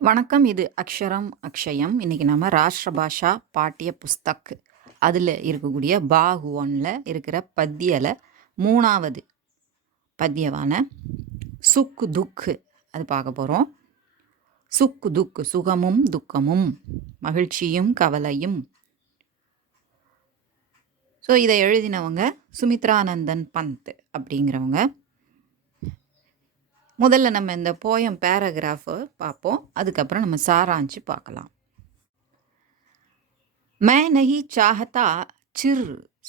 வணக்கம். இது அக்ஷரம் அக்ஷயம். இன்றைக்கி நம்ம ராஷ்டிர பாஷா பாட்டிய புஸ்தக் அதில் இருக்கக்கூடிய பாகு 1ல் இருக்கிற பத்தியில் 3வது பத்தியவான சுக்கு துக்கு அது பார்க்க போகிறோம். சுக்கு துக்கு சுகமும் துக்கமும் மகிழ்ச்சியும் கவலையும். ஸோ இதை எழுதினவங்க சுமித்ரானந்தன் பந்த் அப்படிங்கிறவங்க. முதல்ல நம்ம இந்த போயம் பேராகிராஃபை பார்ப்போம், அதுக்கப்புறம் நம்ம சாராஞ்சு பார்க்கலாம். मैं नहीं चाहता चिर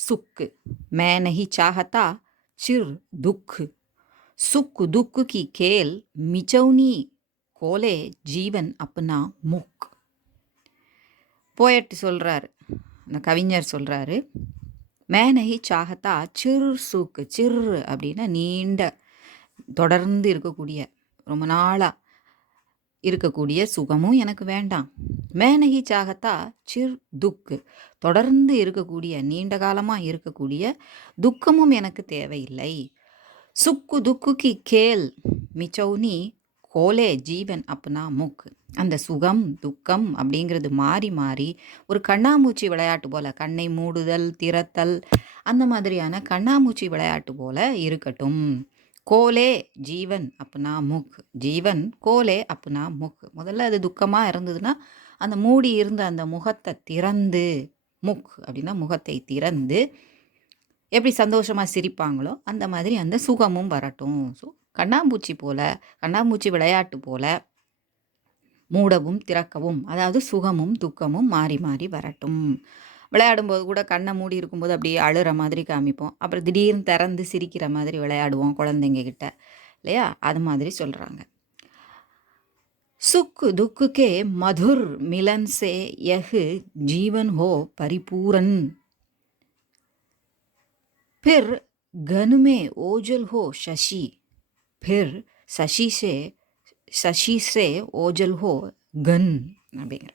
सुख, मैं नहीं चाहता चिर दुख, सुख दुख की खेल मिचौनी கோலே ஜீவன் अपना मुख. போயட் சொல்கிறாரு, அந்த கவிஞர் சொல்கிறாரு, மே நஹி சாகத்தா சிர் சுக். சிர் அப்படின்னா நீண்ட தொடர்ந்து இருக்கக்கூடிய ரொம்ப நாளாக இருக்கக்கூடிய சுகமும் எனக்கு வேண்டாம். மேனகி சாகத்தா சிர் துக்கு, தொடர்ந்து இருக்கக்கூடிய நீண்ட காலமாக இருக்கக்கூடிய துக்கமும் எனக்கு தேவையில்லை. சுக்கு துக்குக்கு கேல் மிச்சௌனி கோலே ஜீவன் அப்னா முக். அந்த சுகம் துக்கம் அப்படிங்கிறது மாறி மாறி ஒரு கண்ணாமூச்சி விளையாட்டு போல், கண்ணை மூடுதல் திறத்தல் அந்த மாதிரியான கண்ணாமூச்சி விளையாட்டு போல் இருக்கட்டும். கோலே ஜீவன் அப்னா முக், ஜீவன் கோலே அப்னா முக். முதல்ல அது துக்கமாக இருந்ததுன்னா அந்த மூடி இருந்த அந்த முகத்தை திறந்து, முக் அப்படின்னா முகத்தை திறந்து எப்படி சந்தோஷமாக சிரிப்பாங்களோ அந்த மாதிரி அந்த சுகமும் வரட்டும். ஸோ கண்ணாம்பூச்சி போல், கண்ணாம்பூச்சி விளையாட்டு போல் மூடவும் திறக்கவும், அதாவது சுகமும் துக்கமும் மாறி மாறி வரட்டும். விளையாடும்போது கூட கண்ணை மூடி இருக்கும்போது அப்படியே அழுகிற மாதிரி காமிப்போம், அப்புறம் திடீர்னு திறந்து சிரிக்கிற மாதிரி விளையாடுவோம் குழந்தைங்க கிட்ட இல்லையா? அது மாதிரி சொல்கிறாங்க. सुख दुख के मधुर मिलन से यह जीवन हो परिपूर्ण, फिर घन में ओझल हो शशि, फिर शशि से ओझल हो घन அப்படிங்கிற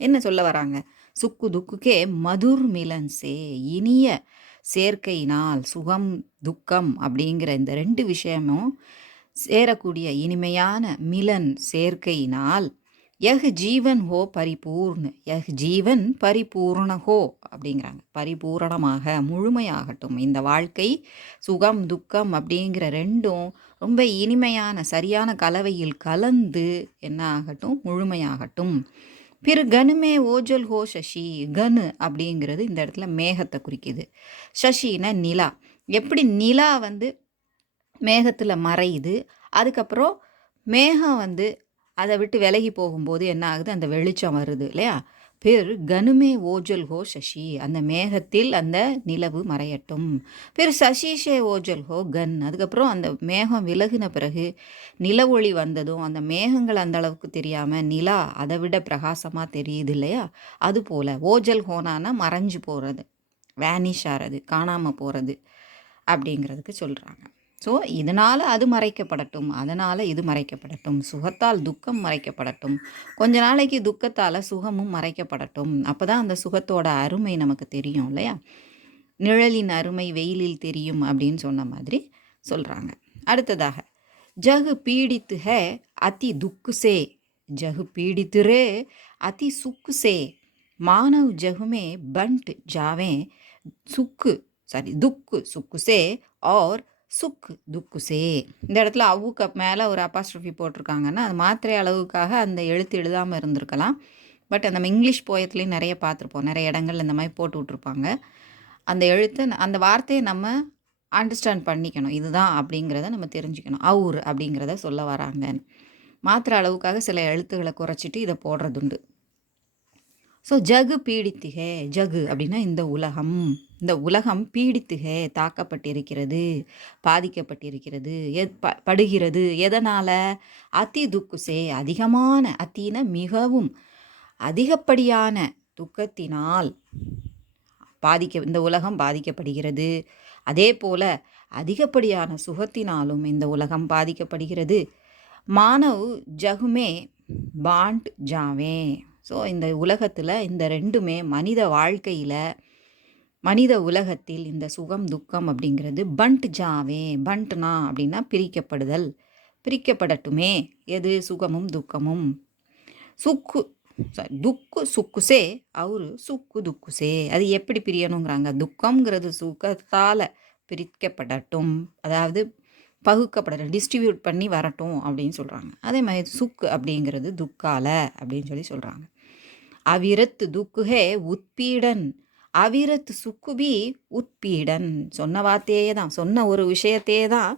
என்ன சொல்ல வராங்க? சுக்கு துக்குக்கே மதுர் மிலன் சே, இனிய சேர்க்கையினால், சுகம் துக்கம் அப்படிங்கிற இந்த ரெண்டு விஷயமும் சேரக்கூடிய இனிமையான மிலன் சேர்க்கையினால், யஹ் ஜீவன் ஹோ பரிபூர்ண, யஹ் ஜீவன் பரிபூர்ண ஹோ அப்படிங்கிறாங்க. பரிபூரணமாக முழுமையாகட்டும் இந்த வாழ்க்கை. சுகம் துக்கம் அப்படிங்கிற ரெண்டும் ரொம்ப இனிமையான சரியான கலவையில் கலந்து என்ன ஆகட்டும், முழுமையாகட்டும். பிற கனுமே ஓஜல் ஹோ சசி. கனு அப்படிங்கிறது இந்த இடத்துல மேகத்தை குறிக்குது. சசின்னா நிலா. எப்படி நிலா மேகத்தில் மறையுது, அதுக்கப்புறம் மேகம் அதை விட்டு விலகி போகும்போது என்ன ஆகுது, அந்த வெளிச்சம் வருது இல்லையா? பிற கனுமே ஓஜல் ஹோ சசி, அந்த மேகத்தில் அந்த நிலவு மறையட்டும். பிற சசிஷே ஓஜல் ஹோ கன், அதுக்கப்புறம் அந்த மேகம் விலகின பிறகு நில ஒளி வந்ததும் அந்த மேகங்கள் அந்த அளவுக்கு தெரியாமல் நிலா அதை விட பிரகாசமாக தெரியுது இல்லையா? அதுபோல் ஓஜல் ஹோனானா மறைஞ்சு போகிறது, வேனிஷ் ஆகிறது, காணாமல் போகிறது அப்படிங்கிறதுக்கு சொல்கிறாங்க. ஸோ இதனால் அது மறைக்கப்படட்டும், அதனால் இது மறைக்கப்படட்டும், சுகத்தால் துக்கம் மறைக்கப்படட்டும், கொஞ்ச நாளைக்கு துக்கத்தால் சுகமும் மறைக்கப்படட்டும். அப்போ தான் அந்த சுகத்தோட அருமை நமக்கு தெரியும் இல்லையா? நிழலின் அருமை வெயிலில் தெரியும் அப்படின்னு சொன்ன மாதிரி சொல்கிறாங்க. அடுத்ததாக, ஜகு பீடித்து ஹே அதி துக்கு சே, ஜகு பீடித்து ரே அதி சுக்கு சே, மானவ் ஜகுமே பண்ட் ஜாவே சுக்கு துக்கு சுக்கு சே और சுக் துக்கு சே. இந்த இடத்துல அவுக்கு மேலே ஒரு அப்பாஸ்ட்ரஃபி போட்டிருக்காங்கன்னா அது மாத்திரை அளவுக்காக அந்த எழுத்து எழுதாமல் இருந்திருக்கலாம். பட் நம்ம இங்கிலீஷ் போயத்துலேயும் நிறைய பார்த்துருப்போம், நிறைய இடங்கள் இந்த மாதிரி போட்டு விட்ருப்பாங்க. அந்த எழுத்து அந்த வார்த்தையை நம்ம அண்டர்ஸ்டாண்ட் பண்ணிக்கணும், இதுதான் அப்படிங்கிறத நம்ம தெரிஞ்சுக்கணும். அவுர் அப்படிங்கிறத சொல்ல வராங்க. மாத்திரை அளவுக்காக சில எழுத்துக்களை குறைச்சிட்டு இதை போடுறதுண்டு. ஸோ ஜகு பீடித்துகே, ஜகு அப்படின்னா இந்த உலகம், இந்த உலகம் பீடித்துகே தாக்கப்பட்டிருக்கிறது, பாதிக்கப்பட்டிருக்கிறது, படுகிறது. எதனால்? அதி துக்குசே, அதிகமான, அத்தின மிகவும், அதிகப்படியான துக்கத்தினால் இந்த உலகம் பாதிக்கப்படுகிறது. அதே போல் அதிகப்படியான சுகத்தினாலும் இந்த உலகம் பாதிக்கப்படுகிறது. மானவ் ஜகுமே பாண்ட் ஜாவே. ஸோ இந்த உலகத்தில் இந்த ரெண்டுமே மனித வாழ்க்கையில், மனித உலகத்தில் இந்த சுகம் துக்கம் அப்படிங்கிறது பண்ட் ஜாவே. பண்ட்னா அப்படின்னா பிரிக்கப்படுதல், பிரிக்கப்படட்டுமே. எது? சுகமும் துக்கமும். சுக்கு துக்கு சுக்குசே அவரு சுக்கு துக்குசே. அது எப்படி பிரியணுங்கிறாங்க. துக்கம்ங்கிறது சுகத்தால் பிரிக்கப்படட்டும், அதாவது பகுக்கப்படட்டும், டிஸ்ட்ரிபியூட் பண்ணி வரட்டும் அப்படின்னு சொல்கிறாங்க. அதே மாதிரி சுக்கு அப்படிங்கிறது துக்கால அப்படின்னு சொல்கிறாங்க. அவிரத்து துக்குஹே உத்பீடன், அவிரத்து சுக்குபி உத்பீடன். சொன்ன வார்த்தையே தான், சொன்ன ஒரு விஷயத்தையே தான்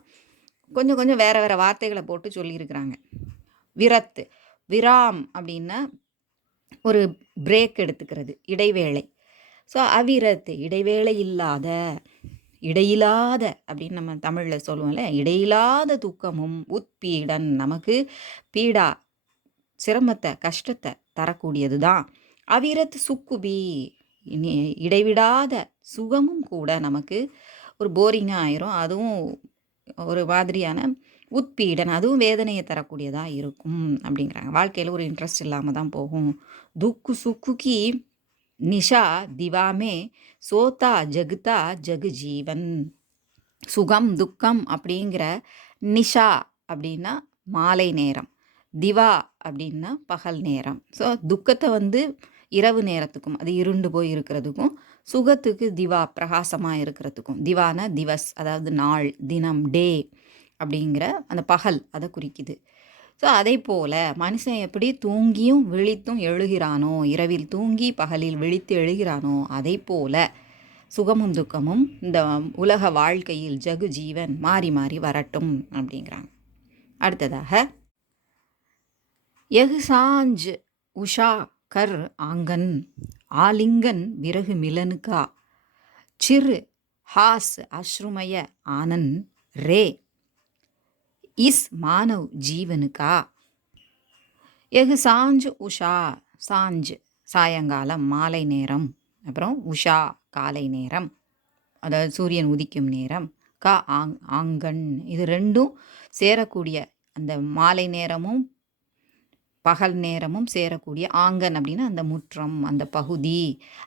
கொஞ்சம் கொஞ்சம் வேறு வேறு வார்த்தைகளை போட்டு சொல்லியிருக்கிறாங்க. விரத்து, விராம் அப்படின்னா ஒரு பிரேக் எடுத்துக்கிறது, இடைவேளை. ஸோ அவிரத்து இடைவேளை இல்லாத, இடையில்லாத அப்படின்னு நம்ம தமிழில் சொல்லுவோம்ல, இடையில்லாத துக்கமும் உத்பீடன் நமக்கு பீடா சிரமத்தை கஷ்டத்தை தரக்கூடியது தான். அவிரத் சுக்குபி இடைவிடாத சுகமும் கூட நமக்கு ஒரு போரிங்காக ஆயிரும், அதுவும் ஒரு மாதிரியான உத்பீடன், அதுவும் வேதனையை தரக்கூடியதாக இருக்கும் அப்படிங்கிறாங்க. வாழ்க்கையில் ஒரு இன்ட்ரெஸ்ட் இல்லாமல் தான் போகும். துக்கு சுக்குகி நிஷா திவாமே சோதா ஜகுதா ஜகு ஜீவன். சுகம் துக்கம் அப்படிங்கிற நிஷா அப்படின்னா மாலை நேரம், திவா அப்படின்னா பகல் நேரம். ஸோ துக்கத்தை இரவு நேரத்துக்கும், அது இருண்டு போய் இருக்கிறதுக்கும், சுகத்துக்கு திவா பிரகாசமாக இருக்கிறதுக்கும், திவான திவஸ் அதாவது நாள், தினம், டே அப்படிங்கிற அந்த பகல் அதை குறிக்குது. ஸோ அதே போல் மனுஷன் எப்படி தூங்கியும் விழித்தும் எழுகிறானோ, இரவில் தூங்கி பகலில் விழித்து எழுகிறானோ, அதே போல் சுகமும் துக்கமும் இந்த உலக வாழ்க்கையில் ஜகு ஜீவன் மாறி மாறி வரட்டும் அப்படிங்கிறாங்க. அடுத்ததாக எகு சாஞ்ச் உஷா கர் ஆங்கன் ஆலிங்கன் விறகு மிலனுக்கா சிறு ஹாஸ் அஸ்ருமய ஆனன் ரே இஸ் மானவ் ஜீவனுக்கா. எகு சாஞ்சு உஷா, சாஞ்சு சாயங்காலம் மாலை நேரம், அப்புறம் உஷா காலை நேரம் அதாவது சூரியன் உதிக்கும் நேரம், கா ஆங்கன் இது ரெண்டும் சேரக்கூடிய, அந்த மாலை நேரமும் பகல் நேரமும் சேரக்கூடிய ஆங்கன் அப்படின்னா அந்த முற்றம், அந்த பகுதி,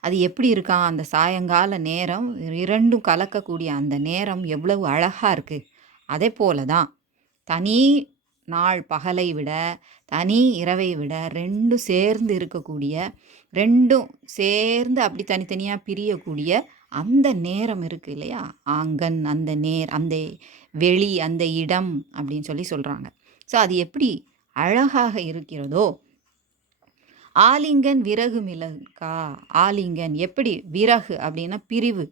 அது எப்படி இருக்கான் அந்த சாயங்கால நேரம், இரண்டும் கலக்கக்கூடிய அந்த நேரம் எவ்வளவு அழகாக இருக்குது. அதே போல தான் தனி நாள் பகலை விட தனி இரவை விட ரெண்டும் சேர்ந்து இருக்கக்கூடிய, ரெண்டும் சேர்ந்து அப்படி தனித்தனியாக பிரியக்கூடிய அந்த நேரம் இருக்குது இல்லையா, ஆங்கன், அந்த அந்த வெளி, அந்த இடம் அப்படின்னு சொல்கிறாங்க. ஸோ அது எப்படி அழகாக இருக்கிறதோ. ஆலிங்கன் விறகு மிளகா, ஆலிங்கன் எப்படி விறகு அப்படின்னா பிரிவு,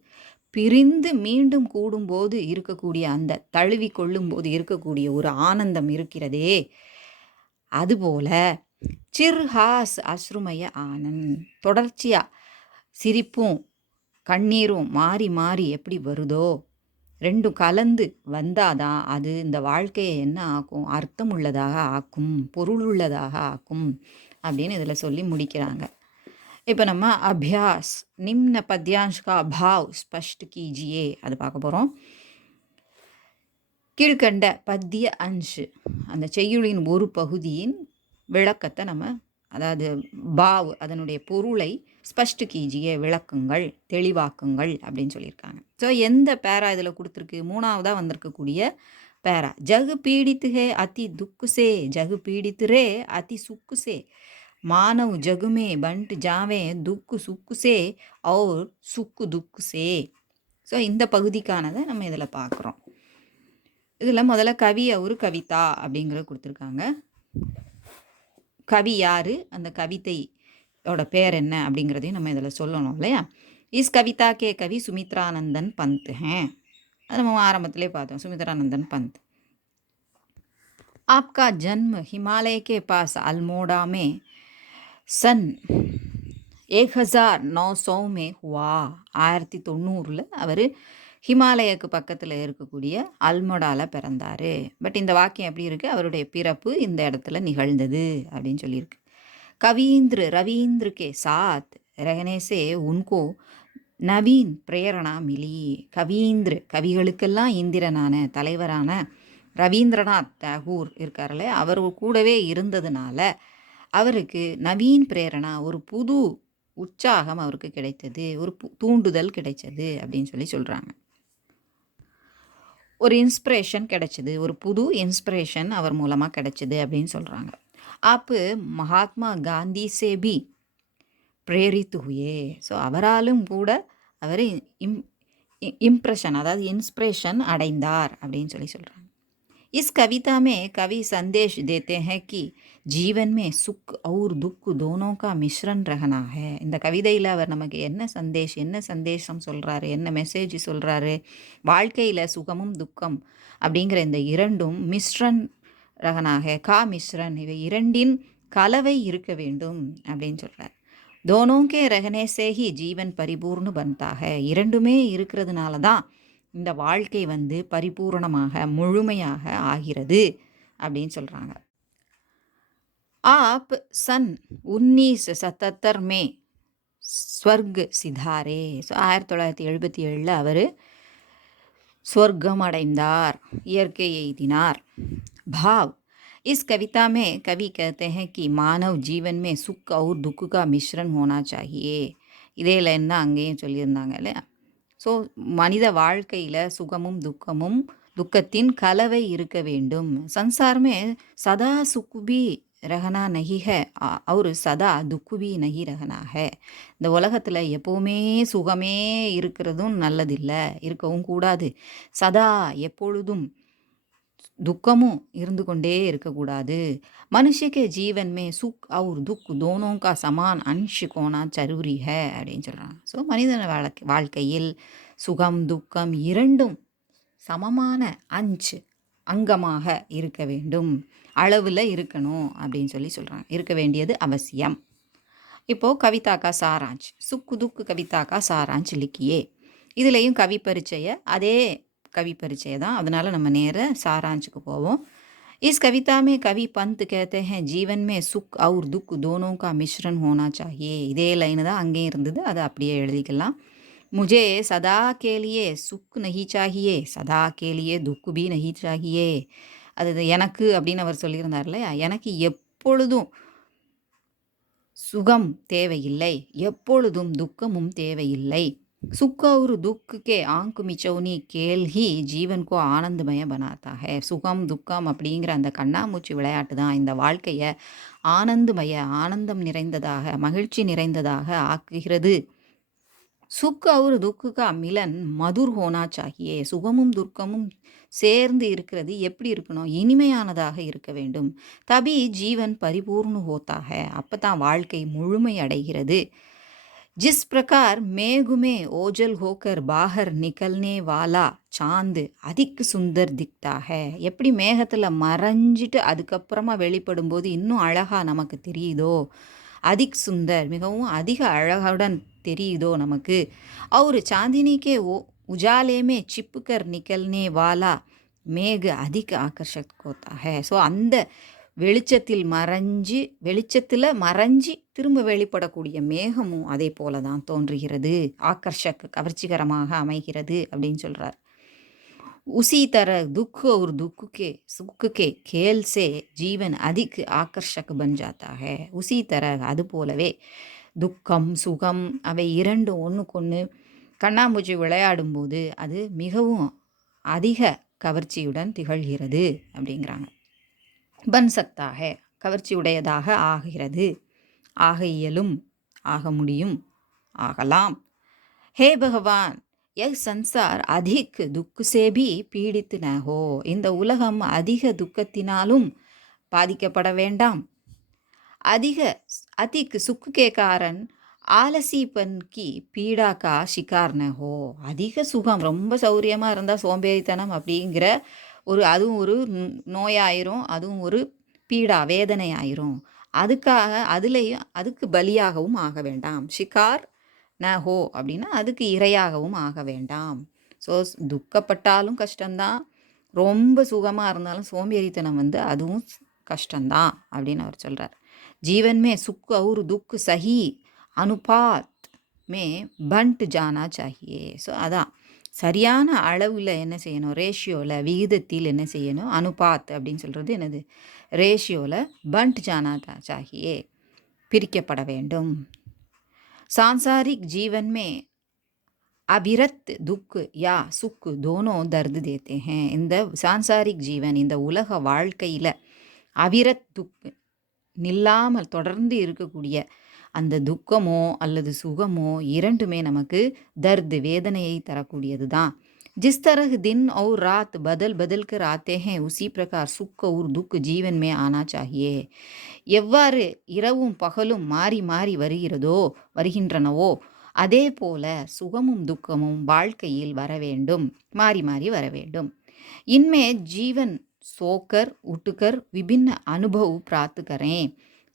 பிரிந்து மீண்டும் கூடும்போது இருக்கக்கூடிய அந்த தழுவி கொள்ளும்போது இருக்கக்கூடிய ஒரு ஆனந்தம் இருக்கிறதே, அதுபோல சிர்ஹாஸ் அஸ்ருமய ஆனந்த், தொடர்ச்சியாக சிரிப்பும் கண்ணீரும் மாறி மாறி எப்படி வருதோ, ரெண்டும் கலந்து வந்தாதான் அது இந்த வாழ்க்கையை என்ன ஆக்கும், அர்த்தம் உள்ளதாக ஆக்கும், பொருள் உள்ளதாக ஆக்கும் அப்படின்னு இதில் சொல்லி முடிக்கிறாங்க. இப்போ நம்ம அபியாஸ் நிம்ன பத்யான்ஷ் கா பாவ் ஸ்பஷ்ட் கீஜியே அது பார்க்க போகிறோம். கீழ்கண்ட பத்திய அன்ஷு அந்த செய்யுளின் ஒரு பகுதியின் விளக்கத்தை நம்ம, அதாவது பாவ் அதனுடைய பொருளை ஸ்பஷ்ட் கீஜியே விளக்குங்கள், தெளிவாக்குங்கள் அப்படின்னு சொல்லியிருக்காங்க. ஸோ எந்த பேரா இதில் கொடுத்துருக்கு, மூணாவதாக வந்திருக்கக்கூடிய பேரா. ஜகு பீடித்துஹே அதி துக்குசே ஜகு பீடித்துரே அதி சுக்குசே மானவ் ஜகுமே பண்ட் ஜாவே துக்கு சுக்குசே और சுக்கு துக்குசே. ஸோ இந்த பகுதிக்கானதை நம்ம இதில் பார்க்குறோம். இதில் முதல்ல கவி ஒரு கவிதா அப்படிங்கிற கொடுத்துருக்காங்க. கவி யார், அந்த கவிதையோட பேர் என்ன அப்படிங்கிறதையும் நம்ம இதில் சொல்லணும் இல்லையா. இஸ் கவிதா கே கவி சுமித்ரானந்தன் பந்த் ஹேன், அது நம்ம ஆரம்பத்திலே பார்த்தோம், சுமித்ரானந்தன் பந்த். आपका जन्म हिमालय के पास अल्मोड़ा में सन 1900 में हुआ. 1990 அவர் ஹிமாலயக்கு பக்கத்தில் இருக்கக்கூடிய அல்மோடாவில் பிறந்தார். பட் இந்த வாக்கியம் எப்படி இருக்குது, அவருடைய பிறப்பு இந்த இடத்துல நிகழ்ந்தது அப்படின்னு சொல்லியிருக்கு. கவீந்திர ரவீந்திர கே சாத் रहने से उनको நவீன் பிரேரணா மிலி. கவீந்திர கவிகளுக்கெல்லாம் இந்திரனான தலைவரான ரவீந்திரநாத் தாகூர் இருக்கார்ல, அவர் கூடவே இருந்ததுனால அவருக்கு நவீன் பிரேரணா, ஒரு புது உற்சாகம் அவருக்கு கிடைத்தது, ஒரு தூண்டுதல் கிடைச்சது அப்படின்னு சொல்கிறாங்க. ஒரு இன்ஸ்பிரேஷன் கிடைச்சிது, ஒரு புது இன்ஸ்பிரேஷன் அவர் மூலமாக கிடைச்சிது அப்படின்னு சொல்கிறாங்க. आप महात्मा गांधी से भी பிரேரித்து हुए. ஸோ அவராலும் கூட அவர் இம் இம்ப்ரெஷன் அதாவது இன்ஸ்பிரேஷன் அடைந்தார் அப்படின்னு சொல்கிறாங்க. इस कविता में कवि संदेश देते हैं कि जीवन में सुख और दुख दोनों का मिश्रण रहना है. இந்த கவிதையில் அவர் நமக்கு என்ன சந்தேஷம் சொல்கிறாரு, என்ன மெசேஜ் சொல்கிறாரு, வாழ்க்கையில் சுகமும் துக்கம் அப்படிங்கிற இந்த இரண்டும் மிஸ்ரன் ரகனாக கா மிஸ்ரன் இவை இரண்டின் கலவை இருக்க வேண்டும் அப்படின்னு சொல்கிறார். दोनों के रहने से ही जीवन परिपूर्ण बनता है. இரண்டுமே இருக்கிறதுனால தான் இந்த வாழ்க்கை பரிபூரணமாக முழுமையாக ஆகிறது அப்படின்னு சொல்கிறாங்க. आप सन 1977 में स्वर्ग सिधारे. ஸோ 1977 அவர் ஸ்வர்க்கம் அடைந்தார், இயற்கை எய்தினார். भाव इस कविता में कवि कहते हैं कि मानव जीवन में सुख और दुख का मिश्रण होना चाहिए. இதே லைன் தான் அங்கேயும் சொல்லியிருந்தாங்க இல்லையா. ஸோ மனித வாழ்க்கையில் சுகமும் துக்கமும் துக்கத்தின் கலவை இருக்க வேண்டும். சம்சாரமே சதா சுக்குபி ரகனா நகி ஹை அவர் சதா துக்குபி நகி ரகனா ஹை. இந்த உலகத்தில் எப்போவுமே சுகமே இருக்கிறதும் நல்லதில்லை, இருக்கவும் கூடாது. சதா எப்பொழுதும் दुखमू इருந்து கொண்டே இருக்கக்கூடாது. मनुष्य के जीवन में सुख और दुख दोनों का समान अंश होना जरूरी है அப்படின்னு சொல்கிறாங்க. ஸோ மனித வாழ்க்கையில் சுகம் துக்கம் இரண்டும் சமமான அங்கமாக இருக்க வேண்டும், அளவில் இருக்கணும் அப்படின்னு சொல்கிறாங்க. இருக்க வேண்டியது அவசியம். இப்போது கவிதா கா சாராஞ்ச் சுக்கு துக்கு கவிதா கா சாராஞ்ச் लिखिए. இதுலேயும் கவி பரிச்சய அதே कवि परिचय தான், அதனால் நம்ம நேர சாராஞ்சுக்கு போவோம். इस कविता में कवि पंत कहते हैं जीवन में सुख और दुख दोनों का मिश्रण होना चाहिए. இதே லைன் தான் அங்கேயும் இருந்தது, அதை அப்படியே எழுதிக்கலாம். मुझे सदा के लिए सुख नहीं चाहिए, सदा के लिए दुख भी नहीं चाहिए. அது எனக்கு அப்படின்னு அவர் சொல்லியிருந்தார் இல்லையா. எனக்கு எப்பொழுதும் சுகம் தேவையில்லை, எப்பொழுதும் துக்கமும் தேவையில்லை. सुख और दुख के आंख मिचौनी खेल ही जीवन को आनंदमय बनाता है. சுகம் துக்கம் அப்படிங்கிற அந்த கண்ணாமூச்சி விளையாட்டு தான் இந்த வாழ்க்கையை ஆனந்தம் நிறைந்ததாக மகிழ்ச்சி நிறைந்ததாக ஆக்குகிறது. சுக் और दुख का मिलन मधुर होना चाहिए. சுகமும் துக்கமும் சேர்ந்து இருக்கிறது எப்படி இருக்கணும், இனிமையானதாக இருக்க வேண்டும். தபி ஜீவன் பரிபூர்ண होता है, அப்போ தான் வாழ்க்கை முழுமை அடைகிறது. जिस प्रकार मेघ में ओझल होकर बाहर निकलने वाला चांद अधिक सुंदर दिखता है. எப்படி மேகத்தில் மறைஞ்சிட்டு அதுக்கப்புறமா வெளிப்படும்போது இன்னும் அழகாக நமக்கு தெரியுதோ, அதிக் சுந்தர் மிகவும் அதிக அழகுடன் தெரியுதோ நமக்கு. और चांदनी के उजाले में छिपकर निकलने वाला मेघ अधिक आकर्षक होता है. ஸோ அந்த வெளிச்சத்தில் மறைஞ்சி திரும்ப வெளிப்படக்கூடிய மேகமும் அதே போல தான் தோன்றுகிறது, கவர்ச்சிகரமாக அமைகிறது அப்படின்னு சொல்கிறார். उसी तरह दुख और सुख के खेल से जीवन अधिक आकर्षक बन जाता है. उसी तरह அது போலவே துக்கம் சுகம் அவை இரண்டும் ஒன்றுக்கொன்று கண்ணாமூச்சி விளையாடும்போது அது மிகவும் அதிக கவர்ச்சியுடன் திகழ்கிறது அப்படிங்கிறாங்க. பன் சக்தா ஹே கவர்ச்சி உடையதாக ஆகிறது, ஆக இயலும், ஆக முடியும், ஆகலாம். ஹே பகவான் यह संसार अधिक दुख से भी पीड़ित न हो. இந்த உலகம் அதிக துக்கத்தினாலும் பாதிக்கப்பட வேண்டாம். अधिक सुख के कारण ஆலசிப்பன் கி பீடா கா ஷிகார் ந ஹோ. அதிக சுகம் ரொம்ப சௌரியமாக இருந்தால் சோம்பேறித்தனம் அப்படிங்கிற அதுவும் ஒரு நோயாயிரும், அதுவும் ஒரு பீடா வேதனை ஆயிரும். அதுக்கு பலியாகவும் ஆக வேண்டாம். ஷிகார் ந ஹோ அப்படின்னா அதுக்கு இரையாகவும் ஆக வேண்டாம். ஸோ துக்கப்பட்டாலும் கஷ்டம்தான், ரொம்ப சுகமாக இருந்தாலும் சோம்பேறித்தனம் அதுவும் கஷ்டம்தான் அப்படின்னு அவர் சொல்கிறார். ஜீவன் மே சுக் और दुख सही अनुपात में बंट जाना चाहिए. ஸோ அதான் சரியான அளவில் என்ன செய்யணும், ரேஷியோவில் விகிதத்தில் என்ன செய்யணும், அனுபாத் அப்படின்னு சொல்கிறது என்னது, ரேஷியோவில் பண்ட் ஜானா சாகியே பிரிக்கப்பட வேண்டும். सांसारिक जीवन में अविरत दुख या सुख दोनों दर्द देते हैं. இந்த சான்சாரிக் ஜீவன் இந்த உலக வாழ்க்கையில் அவிரத் துக் நில்லாமல் தொடர்ந்து இருக்கக்கூடிய அந்த துக்கமோ அல்லது சுகமோ இரண்டுமே நமக்கு தர்து வேதனையை தரக்கூடியது தான். जिस तरह दिन और रात बदल बदल कर आते हैं उसी प्रकार सुख और दुख जीवन में आना चाहिए. எவ்வாறு இரவும் பகலும் மாறி மாறி வருகின்றனவோ அதே போல சுகமும் துக்கமும் வாழ்க்கையில் வர வேண்டும், மாறி மாறி வர வேண்டும். இன்में जीवन सोकर उठकर विभिन्न अनुभव प्राप्त करें.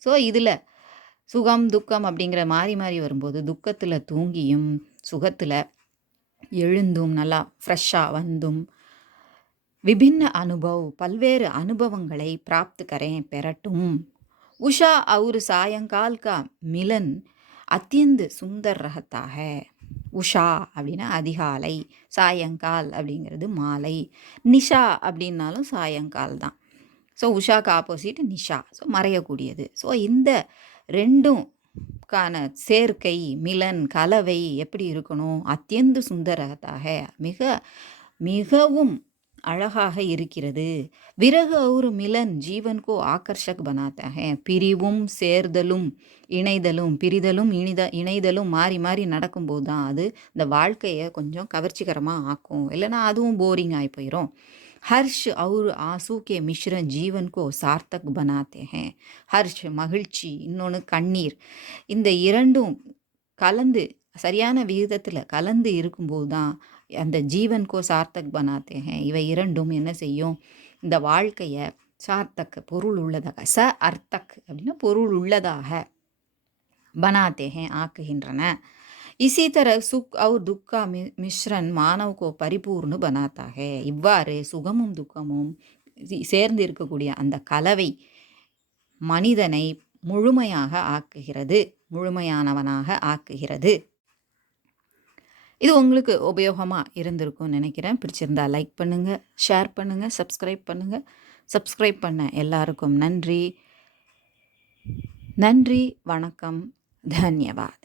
ஸோ இதில் சுகம் துக்கம் அப்படிங்கிற மாறி மாறி வரும்போது துக்கத்தில் தூங்கியும் சுகத்தில் எழுந்தும் நல்லா ஃப்ரெஷ்ஷாக வந்தும் விபின்ன அனுபவ் பல்வேறு அனுபவங்களை பிராப்த் கரேன் பெறட்டும். உஷா और सायंकाल का मिलन अत्यंत सुंदर रहता है. உஷா அப்படின்னா அதிகாலை, சாயங்கால் அப்படிங்கிறது மாலை, நிஷா அப்படின்னாலும் சாயங்கால் தான். ஸோ உஷாக்கு ஆப்போசிட் நிஷா, ஸோ மறையக்கூடியது. ஸோ இந்த ரெண்டும் கான சேர்க்கை மிலன் கலவை எப்படி இருக்கணும்? அத்தியந்த சுந்தரதாக மிக மிகவும் அழகாக இருக்கிறது. விரகு ஒரு மிலன் ஜீவன்கோ ஆகர்ஷக் பனாதாக பிரிவும் சேர்தலும் இணைதலும் பிரிதலும் இணைதலும் மாறி மாறி நடக்கும்போது தான் அது இந்த வாழ்க்கையை கொஞ்சம் கவர்ச்சிகரமாக ஆக்கும், இல்லைன்னா அதுவும் போரிங் ஆகி போயிடும். हर्ष और आंसू के मिश्रण जीवन को सार्थक बनाते हैं. ஹர்ஷ் மகிழ்ச்சி, இன்னொன்று கண்ணீர், இந்த இரண்டும் கலந்து சரியான விகிதத்தில் கலந்து இருக்கும்போது தான் அந்த ஜீவன் கோ சார்த்தக் பனாத்தே ஹே. இவை இரண்டும் என்ன செய்யும்? இந்த வாழ்க்கையை சார்த்தக் பொருள் உள்ளதாக, ச அர்த்தக் அப்படின்னா பொருள் உள்ளதாக, பனாத்தே ஹே ஆக்குகின்றன. इसी तरह सुख और दुख का मिश्रण मानव को परिपूर्ण बनाता है. இவ்வாறு சுகமும் துக்கமும் சேர்ந்து இருக்கக்கூடிய அந்த கலவை மனிதனை முழுமையாக ஆக்குகிறது, முழுமையானவனாக ஆக்குகிறது. இது உங்களுக்கு உபயோகமாக இருந்திருக்கும்னு நினைக்கிறேன். பிடிச்சிருந்தா லைக் பண்ணுங்கள், ஷேர் பண்ணுங்கள், சப்ஸ்கிரைப் பண்ணுங்கள். சப்ஸ்கிரைப் பண்ண எல்லாருக்கும் நன்றி. நன்றி, வணக்கம், தன்யவாத்.